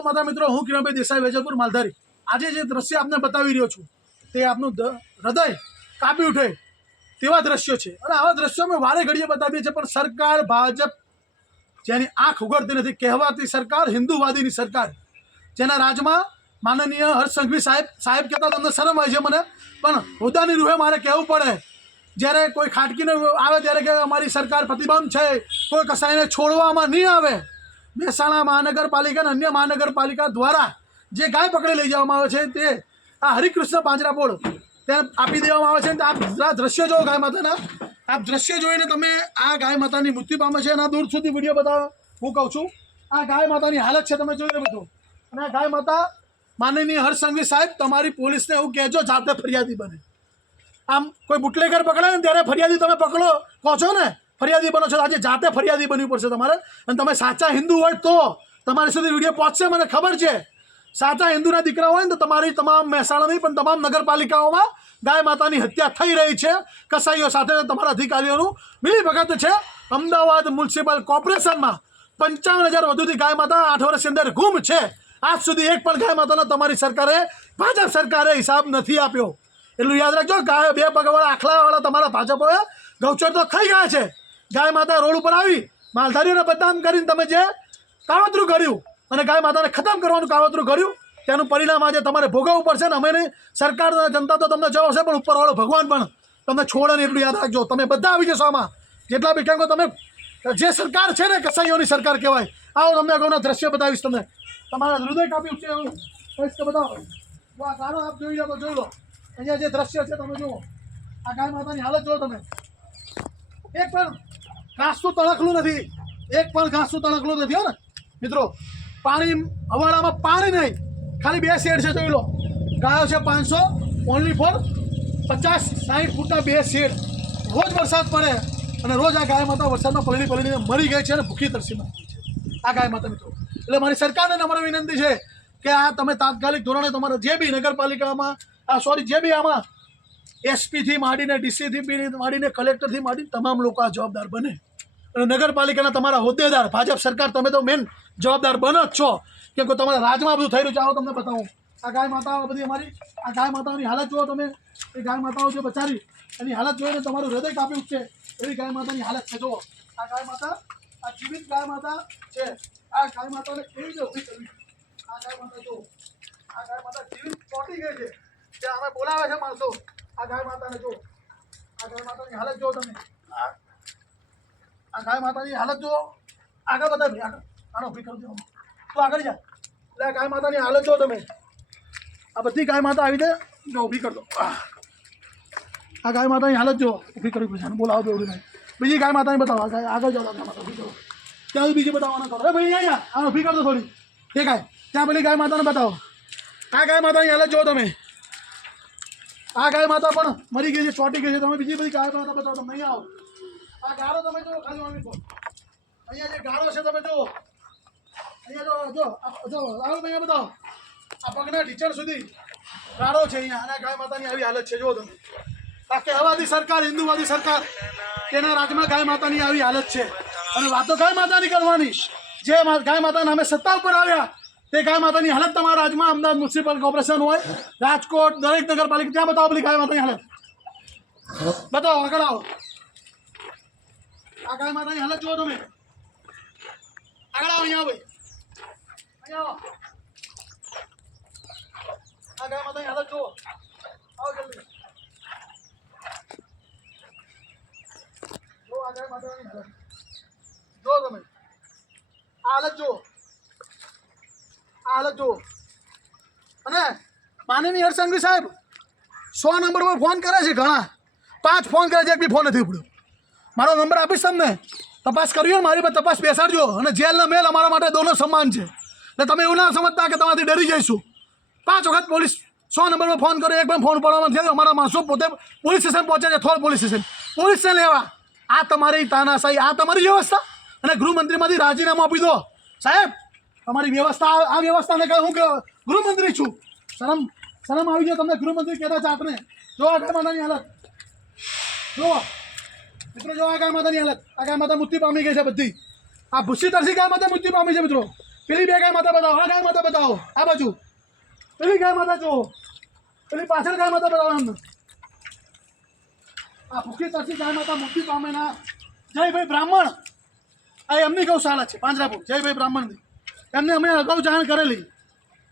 માતા મિત્રો, હું કિરણભાઈ દેસાઈ, વેજલપુર, માલધારી. આજે જે દ્રશ્ય આપને બતાવી રહ્યો છું, તે આપનું હૃદય કાપી ઉઠે તેવા દ્રશ્યો છે. અને આવા દ્રશ્યો અમે વારે ઘડીએ બતાવીએ છીએ, પણ સરકાર, ભાજપ, જેની આંખ ઉગડતી નથી, કહેવાતી સરકાર, હિન્દુવાદીની સરકાર, જેના રાજમાં માનનીય હર્ષ સાહેબ સાહેબ કહેતા તમને શરમ આવે છે મને, પણ હોદ્દાની રૂહે મારે કહેવું પડે. જ્યારે કોઈ ખાટકીને આવે, ત્યારે કે અમારી સરકાર પ્રતિબંધ છે, કોઈ કસાઈને છોડવામાં નહીં આવે મહેસાણા મહાનગરપાલિકા અને અન્ય મહાનગરપાલિકા દ્વારા જે ગાય પકડી લઈ જવામાં આવે છે તે આ હરિકૃષ્ણ પાંજરાપોળ ત્યાં આપી દેવામાં આવે છે અને આપ જરા દ્રશ્ય જોવો ગાય માતાના. આપ દ્રશ્ય જોઈને તમે આ ગાય માતાની મૃત્યુ પામે છે અને દૂર સુધી વીડિયો બતાવો. હું કહું છું, આ ગાય માતાની હાલત છે, તમે જોઈ બધું. અને આ ગાય માતા માનનીય હર્ષ સાહેબ, તમારી પોલીસને એવું કહેજો, જાતે ફરિયાદી બને. આમ કોઈ બુટલેગર પકડે ને ત્યારે ફરિયાદી તમે પકડો, કહો છો ને? ફરિયાદી બનો છો. આજે જાતે ફરિયાદી બનવી પડશે તમારે. અને તમે સાચા હિન્દુ હોય તો તમારી સુધી વીડિયો પહોંચશે, મને ખબર છે. સાચા હિન્દુના દીકરા હોય ને તો તમારી તમામ મહેસાણાની પણ તમામ નગરપાલિકાઓમાં ગાય માતાની હત્યા થઈ રહી છે. કસાઈઓ સાથે તમારા અધિકારીઓનું મિલીભગત છે. અમદાવાદ મ્યુનિસિપલ કોર્પોરેશનમાં પંચાવન હજાર વધુથી ગાય માતા આઠ વર્ષની અંદર ગુમ છે. આજ સુધી એક પણ ગાય માતાનો તમારી સરકારે, ભાજપ સરકારે હિસાબ નથી આપ્યો. એટલું યાદ રાખજો, ગાય બે પગવાળા આખલાવાળા તમારા ભાજપોએ ગૌચર તો ખાઈ ગયા છે. ગાય માતા રોડ ઉપર આવી, માલધારીઓને બદનામ કરીને તમે જે કાવતરું કર્યું અને ગાય માતાને ખતમ કરવાનું કાવતરું કર્યું તેનું પરિણામ આજે તમારે ભોગવવું પડશે ને અમે નહીં. સરકાર જનતા તો તમને જવાશે પણ ઉપરવાળો ભગવાન પણ તમને છોડે ને એટલું યાદ રાખજો. તમે બધા આવી જશો આમાં. જેટલા બી કેમ તમે, જે સરકાર છે ને કસાઈઓની સરકાર કહેવાય, આવો તમને અગાઉના દ્રશ્ય બતાવીશ તમને. તમારા હૃદય કાપી ઉઠશે એવું. કહીશ કે બતાવો જો આ ગાનો આપ જોઈ લો જોઈ લો. અહીંયા જે દ્રશ્ય છે તમે જુઓ. આ ગાય માતાની હાલત જુઓ તમે. એક પણ ઘાસનું તણકલું નથી. એક પણ ઘાસનું તણકલું નથી, હો ને. મિત્રો, પાણી અવાડામાં પાણી નહીં. ખાલી બે શેડ છે, જોઈ લો. ગાયો છે પાંચસો ઓનલી ફોર પચાસ સાઠ ફૂટના બે શેડ. રોજ વરસાદ પડે અને રોજ આ ગાય માતા વરસાદમાં પલળી પલળીને મરી ગઈ છે અને ભૂખી તરસી મરી છે. આ ગાય માતા મિત્રો. એટલે મારી સરકારને નમ્ર વિનંતી છે કે આ તમે તાત્કાલિક ધોરણે તમારા જે બી નગરપાલિકામાં, આ સોરી જે બી આમાં એસપીથી માંડીને ડીસીથી માંડીને કલેક્ટરથી માંડીને તમામ લોકો આ જવાબદાર બને. અને નગરપાલિકાના તમારા હોદ્દેદાર, ભાજપ સરકાર, તમે તો મેન જવાબદાર બનો જ છો. કેમ કે તમારા રાજમાં બધું થઈ રહ્યું છે. આવો તમને બતાવું. આ ગાય માતાઓ બધી અમારી, આ ગાય માતાઓની હાલત જુઓ તમે. એ ગાય માતાઓ જે બચારી, એની હાલત જોઈને તમારું હૃદય કાપી ઉઠશે. એવી ગાય માતાની હાલત છે. જુઓ. આ ગાય માતા, આ જીવિત ગાય માતા છે. આ ગાય માતાને કેવી રીતે ઊભી કરવી? આ ગાય માતા જુઓ. આ ગાય માતા જીવિત ચોટી ગઈ છે. જે અમે બોલાવે છે માણસો. આ ગાય માતાને જો આ ગાય માતાની હાલત જો તમે. આ આ ગાય માતાની હાલત જો આગળ બધા આગળ. આનો ઊભી કરી દો તો આગળ જા. એટલે ગાય માતાની હાલત જો તમે. આ બધી ગાય માતા આવી જાય. જો ઊભી કરી દો. આ. ગાય માતાની હાલત જો ઊભી કરવી પૂછાને બોલાવો દોડી ભાઈ બીજી ગાય માતાની બતાવો. ગાય આગળ જાઓ ગાય માતા ઊભી કરો. ત્યાં બીજી બતાવવાના કરો. અરે ભાઈ અહીંયા આ ઊભી કરજો થોડી. એ ગાય. ત્યાં પેલી ગાય માતાને બતાવો. આ ગાય માતાની હાલત જો તમે. આ ગાય માતા પણ મરી ગઈ છે, ચોંટી ગઈ છે. તમે બીજી બધી ગાય માતા બતાવો, તમે નહીં આવો. આ ગાળો તમે જો ખાલી તો અહીંયા જે ગાળો છે, તમે જો અહીંયા જો જો જો, આવો અહીંયા બતાવો. આ પગના ટીચર સુધી ગાળો છે અહીંયા. અને ગાય માતાની આવી હાલત છે જો તમે. આ કહેવાતી સરકાર, હિન્દુવાદી સરકાર, તેના રાજમાં ગાય માતાની આવી હાલત છે. અને વાતો ગાય માતાની કરવાની. જે ગાય માતા અમે સત્તા ઉપર આવ્યા તે ગાય માતાની હાલત તમારા રાજ્યમાં અમદાવાદ મ્યુનિસિપલ કોર્પોરેશન હોય, રાજકોટ, દરેક નગરપાલિકા ત્યાં બતાવો પેલી ગાય માતાની હાલત. બતાવો, આગળ આવો. આ ગાય માતાની હાલત જુઓ તમે. આગળ આવો અહીંયા ભાઈ. અહીંયા આવો. આ ગાય હાલત જુઓ. આવો જલ્દી. જો આ ગાય માતાની હાલત. જો તમે. આ હાલત જુઓ. હાલત જુઓ. અને માનનીય હર્ષંઘવી સાહેબ, સો નંબર પર ફોન કરે છે ઘણા. પાંચ ફોન કરે છે, એક બી ફોન નથી ઉપડ્યો. મારો નંબર આપીશ તમને? તપાસ કરવી હોય મારી પર તપાસ બેસાડજો. અને જેલના મેલ અમારા માટે દોનો સમાન છે. એટલે તમે એવું ના સમજતા કે તમારાથી ડરી જઈશું. પાંચ વખત પોલીસ સો નંબરમાં ફોન કર્યો, એક પણ ફોન પડવામાં થયો અમારા માણસો પોતે પોલીસ સ્ટેશન પહોંચે છે થોડ પોલીસ સ્ટેશન. પોલીસ સ્ટેશન લેવા. આ તમારી તાનાશાહી, આ તમારી વ્યવસ્થા. અને ગૃહમંત્રીમાંથી રાજીનામું આપી દો. સાહેબ તમારી વ્યવસ્થા આ વ્યવસ્થાને કહે હું ગૃહમંત્રી છું. શરમ શરમ આવી જાય તમને ગૃહમંત્રી કહેતા આપણે જો આ ગાય માતાની હાલત. જુઓ. મિત્રો, જો આ ગાય માતાની હાલત. આ ગાય માતા મૃત્યુ પામી ગઈ છે બધી. આ ભૂસી તરસી ગાય માતા મૃત્યુ પામી છે, મિત્રો. પેલી બે ગાય માતા બતાવો. આ ગાય માતા બતાવો. આ બાજુ. પેલી ગાય માતા જુઓ. પેલી પાછળ ગાય માતા બતાવો એમને. આ ભૂખી તરસી ગાય માતા મૃત્યુ પામે ના જયભાઈ બ્રાહ્મણ. આ એમની ગૌશાળા છે, પાંજરાપુર. જયભાઈ બ્રાહ્મણની. એમને અમે અગાઉ જાણ કરેલી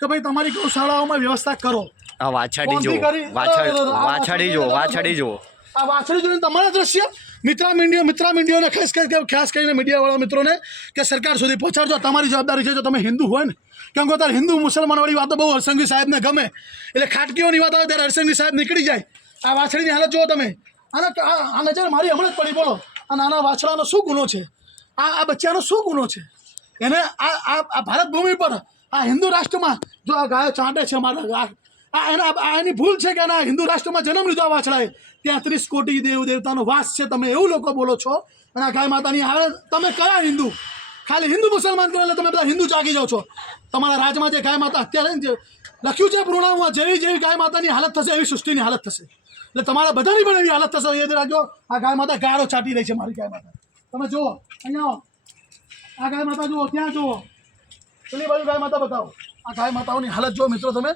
કે ભાઈ તમારી ગૌશાળાઓમાં વ્યવસ્થા કરો. આ વાછાડી જો વાછાડી આ વાછાડી જો આ વાછડી જોઈને તમારા દ્રશ્ય? મિત્રા મીડિયા મિત્રા મીડિયાને ખાસ કરી ખાસ કરીને મીડિયાવાળા મિત્રોને કે સરકાર સુધી પહોંચાડજો. તમારી જવાબદારી છે જો તમે હિન્દુ હોય ને. કેમ કે અત્યારે હિન્દુ મુસલમાનવાળી વાતો બહુ હરસંઘવી સાહેબને ગમે. એટલે ખાટકીઓની વાત આવે ત્યારે હરસંઘવી સાહેબ નીકળી જાય. આ વાછડીની હાલત જુઓ તમે. આના આ નજર મારી હમણાં જ પડી બોલો. આ નાના વાછડાનો શું ગુનો છે? આ આ બચ્ચાનો શું ગુનો છે? એને આ આ ભારત ભૂમિ પર, આ હિન્દુ રાષ્ટ્રમાં જો આ ગાયો ચાંટે છે મારા આ- એના આ એની ભૂલ છે કે એના હિન્દુ રાષ્ટ્રમાં જન્મ લીધો વાછડાએ. ત્યાં ત્રીસ કોટી દેવ દેવતાનો વાસ છે, તમે એવું લોકો બોલો છો. અને આ ગાય માતાની હવે તમે કયા હિન્દુ? ખાલી હિન્દુ મુસલમાન કરો એટલે તમે બધા હિન્દુ જાગી જાઓ છો. તમારા રાજમાં જે ગાય માતા અત્યારે જે લખ્યું છે પૂર્ણામાં જેવી જેવી ગાય માતાની હાલત થશે, એવી સૃષ્ટિની હાલત થશે. એટલે તમારા બધાની પણ એવી હાલત થશે. યાદ રાખજો આ ગાય માતા ગાળો ચાટી રહી છે મારી ગાય માતા. તમે જુઓ, અહીંયા આ ગાય માતા જુઓ, ત્યાં જુઓ. પેલી બાજુ ગાય માતા બતાવો. આ ગાય માતાઓની હાલત જુઓ મિત્રો તમે.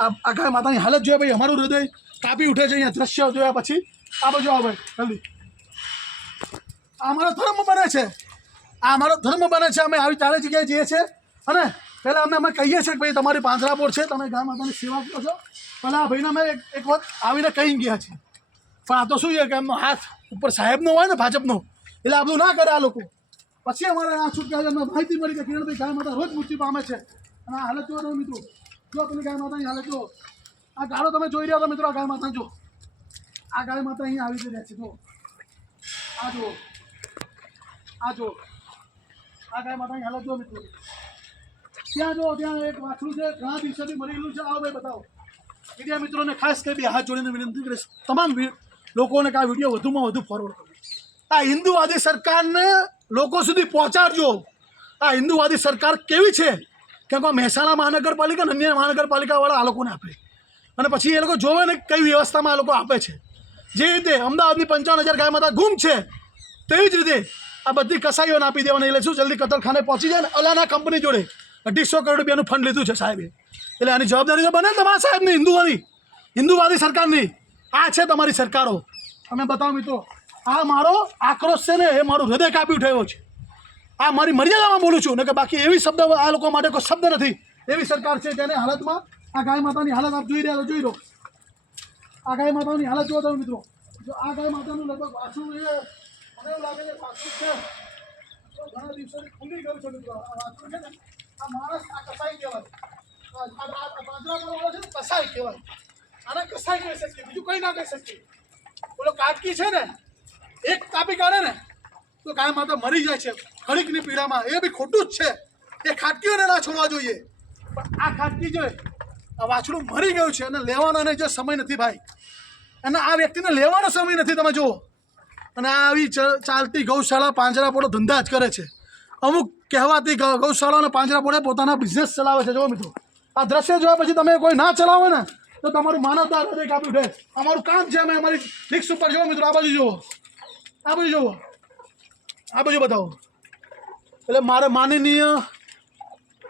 આ ગાય માતાની હાલત જોઈએ ભાઈ, અમારું હૃદય કાપી ઉઠે છે અહીંયા, દ્રશ્ય જોયા પછી. આ બાજુ આવો ભાઈ, જલ્દી. આ અમારો ધર્મ બને છે. આ અમારો ધર્મ બને છે, અમે આવી ચારે જગ્યાએ જઈએ છીએ. અને પહેલાં અમે અમે કહીએ છીએ કે ભાઈ, તમારી પાંજરાપોર છે, તમે ગાય માતાની સેવા કરો છો. પહેલાં આ ભાઈને અમે એક વખત આવીને કહી ગયા છીએ. પણ આ તો શું છે કે એમનો હાથ ઉપર સાહેબનો હોય ને, ભાજપનો. એટલે આ બધું ના કરે આ લોકો. પછી અમારે આ છૂટકા માહિતી મળી કે કિરણભાઈ ગાય માતા રોજ મૃત્યુ પામે છે. અને આ હાલત જોવા મિત્રો. જો તમે ગાય માતાની હાલત જો. આ ગાળો તમે જોઈ રહ્યા છો મિત્રો, આ ગાય માતા જો. આ ગાય માતા અહીંયા આવી રહ્યા છે, જો. આ જો. આ જો. આ ગાય માતાની હાલત જો મિત્રો. ત્યાં જો, ત્યાં એક વાછરું છે, ઘણા દિવસોથી મરેલું છે. આવો ભાઈ, બતાવો. મીડિયા મિત્રોને ખાસ કરી હાથ જોડીને વિનંતી કરીશ. તમામ લોકોને આ વીડિયો વધુમાં વધુ ફોરવર્ડ કરો આ હિન્દુવાદી સરકારને લોકો સુધી પહોંચાડજો. આ હિન્દુવાદી સરકાર કેવી છે? કેમ કે મહેસાણા મહાનગરપાલિકા અને અન્ય મહાનગરપાલિકાવાળા આ લોકોને આપે. અને પછી એ લોકો જોવે ને કઈ વ્યવસ્થામાં આ લોકો આપે છે. જે રીતે અમદાવાદની પંચાવન હજાર ગાય માતા ગુમ છે. તેવી જ રીતે આ બધી કસાઈઓને આપી દેવાની એટલે શું? જલ્દી કતલખાને પહોંચી જાય ને અલાના કંપની જોડે અઢીસો કરોડ રૂપિયાનું ફંડ લીધું છે સાહેબે. એટલે આની જવાબદારી તો બને તમારા સાહેબની, હિન્દુઓની, હિન્દુવાદી સરકારની. આ છે તમારી સરકારો. તમે બતાવો મિત્રો. આ મારો આક્રોશ છે ને એ મારું હૃદય કાપી ઉઠાયો છે. આ મારી મર્યાદામાં બોલું છું ને કે બાકી એવી શબ્દ આ લોકો માટે કોઈ શબ્દ નથી. એવી સરકાર છે જેને હાલતમાં આ ગાય માતાની હાલત આપ જોઈ રહ્યા જોઈ લો. આ ગાય માતાની હાલત જોવા તમે મિત્રો. જો આ ગાય માતાનું લગભગ વાછું એ મને એવું લાગે છે વાછું છે. ઘણા દિવસોથી ખુલ્લી ગયું છે મિત્રો. આ વાછું છે ને, આ માણસ આ કસાઈ કહેવાય. આ પાંજરાપોળવાળો છે કસાઈ કહેવાય. આને કસાઈ કહી શકીએ, બીજું કંઈ ના કહી શકીએ. બોલો, કાટકી છે ને એક કાપી કાઢે ને, તો ગાય માતા મરી જાય છે. ઘડીકની પીડામાં. એ બી ખોટું જ છે. એ ખાટકીઓને ના છોડવા જોઈએ. પણ આ ખાટકી જોઈ, આ વાછડું મરી ગયું છે અને લેવાનો એને જે સમય નથી ભાઈ. અને આ વ્યક્તિને લેવાનો સમય નથી, તમે જુઓ. અને આ આવી ચાલતી ગૌશાળા પાંજરાપોળો ધંધા જ કરે છે. અમુક કહેવાતી ગૌશાળા અને પાંજરાપોળે પોતાના બિઝનેસ ચલાવે છે, જુઓ મિત્રો. આ દ્રશ્ય જોયા પછી તમે કોઈ ના ચલાવો ને, તો તમારું માનવતા હૃદય કાપી ઉઠે. અમારું કામ છે, અમે અમારી રિક્સ ઉપર, જુઓ મિત્રો, આ બાજુ જુઓ. આ બધું જુઓ. આ બધું બતાવો. એટલે મારે માનનીય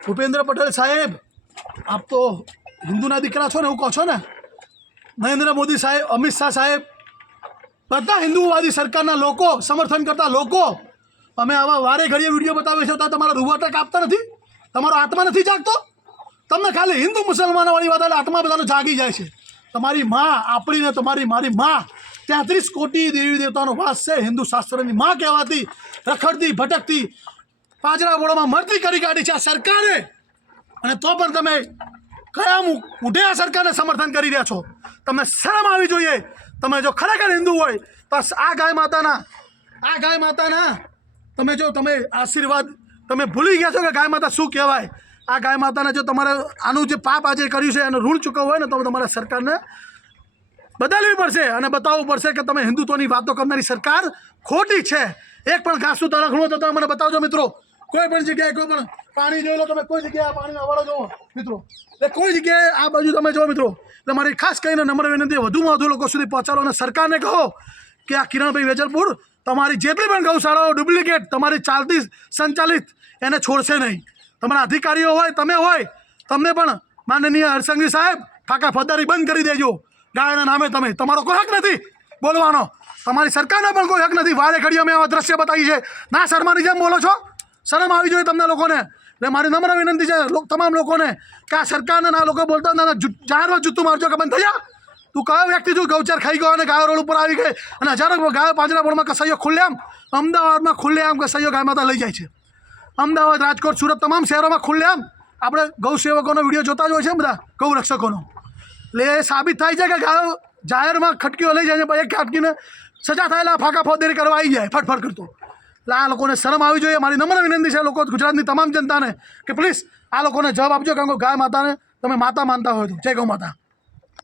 ભૂપેન્દ્ર પટેલ સાહેબ, આપ તો હિન્દુના દીકરા છો ને એવું કહો છો ને? નરેન્દ્ર મોદી સાહેબ, અમિત શાહ સાહેબ, બધા હિન્દુવાદી સરકારના લોકો, સમર્થન કરતા લોકો, અમે આવા વારે ઘડીએ વીડિયો બતાવીએ છીએ તો તમારા રૂવાટા કાપતા નથી? તમારો આત્મા નથી જાગતો? તમને ખાલી હિન્દુ મુસલમાનોવાળી વાત એટલે આત્મા બધાનો જાગી જાય છે. તમારી માં, આપણી ને તમારી મારી માં તેત્રીસ કોટી દેવી દેવતાનો વાસ છે, હિન્દુ શાસ્ત્રની માં કહેવાતી, રખડતી, ભટકતી પાંજરાપોળોમાં મરતી કરી કાઢી છે આ સરકારે. અને તો પણ તમે કયા મૂઢે આ સરકારને સમર્થન કરી રહ્યા છો? તમને શરમ આવી જોઈએ? તમે જો ખરેખર હિન્દુ હોય, તો આ ગાય માતાના, આ ગાય માતાના, તમે જો, તમે આશીર્વાદ, તમે ભૂલી ગયા છો કે ગાય માતા શું કહેવાય? આ ગાય માતાને જો તમારે આનું જે પાપ આજે કર્યું છે, એનું ઋણ ચૂકવવું હોય ને, તો તમારે સરકારને બદલવી પડશે અને બતાવવું પડશે કે તમે હિન્દુત્વની વાતો કરનારી સરકાર ખોટી છે. એક પણ ઘાસનું તળખણું તો તમે મને બતાવજો મિત્રો. કોઈ પણ જગ્યાએ, કોઈ પણ પાણી જોઈ લો તમે, કોઈ જગ્યાએ પાણી અવાડો જોવો, મિત્રો. એટલે કોઈ જગ્યાએ આ બાજુ તમે જો મિત્રો. એટલે મારી ખાસ કહીને નમ્ર વિનંતી, વધુમાં વધુ લોકો સુધી પહોંચાડો અને સરકારને કહો કે આ કિરણભાઈ વેજલપુર તમારી જેટલી પણ ગૌશાળાઓ ડુપ્લિકેટ, તમારી ચાલતી સંચાલિત, એને છોડશે નહીં. તમારા અધિકારીઓ હોય, તમે હોય, તમને પણ માનનીય હરસંઘવી સાહેબ ઠાકા ફદારી બંધ કરી દેજો. ગાયના નામે તમે. તમારો કોઈ હક નથી. બોલવાનો. તમારી સરકારનો પણ કોઈ હક નથી. વારે ઘડીએ અમે આવા દ્રશ્ય બતાવી છે. ના શર્માની જેમ બોલો છો? શરમ આવી જોઈએ તમને લોકોને. એટલે મારી નમ્ર વિનંતી છે તમામ લોકોને કે આ સરકારને ના લોકો બોલતા ના જાહેરમાં જૂતું મારજો કે બંધ થઈ જા. તું કયો વ્યક્તિ છું? ગૌચર ખાઈ ગયો અને ગાયો રોડ ઉપર આવી ગઈ અને હજારો ગાયો પાંજરાપોળમાં કસાઈઓ ખુલ્લેઆમ અમદાવાદમાં ખુલ્લેઆમ કસાઈઓ ગાય માતા લઈ જાય છે. અમદાવાદ, રાજકોટ, સુરત, તમામ શહેરોમાં ખુલ્લેઆમ આપણે ગૌ સેવકોનો વીડિયો જોતા જ હોય છે બધા? ગૌ રક્ષકોનો એટલે એ સાબિત થાય છે કે ગાયો જાહેરમાં ખટકીઓ લઈ જાય છે, પછી એક ખટકીને સજા થયેલા ફાંકા ફોજદારી કરવા આવી જાય, ફટફટ કરતો. એટલે આ લોકોને શરમ આવી જોઈએ. મારી નમ્ર વિનંતી છે લોકો ગુજરાતની તમામ જનતાને કે પ્લીઝ આ લોકોને જવાબ આપજો કારણ કે ગાય માતાને તમે માતા માનતા હોય તો. જય ગૌ માતા.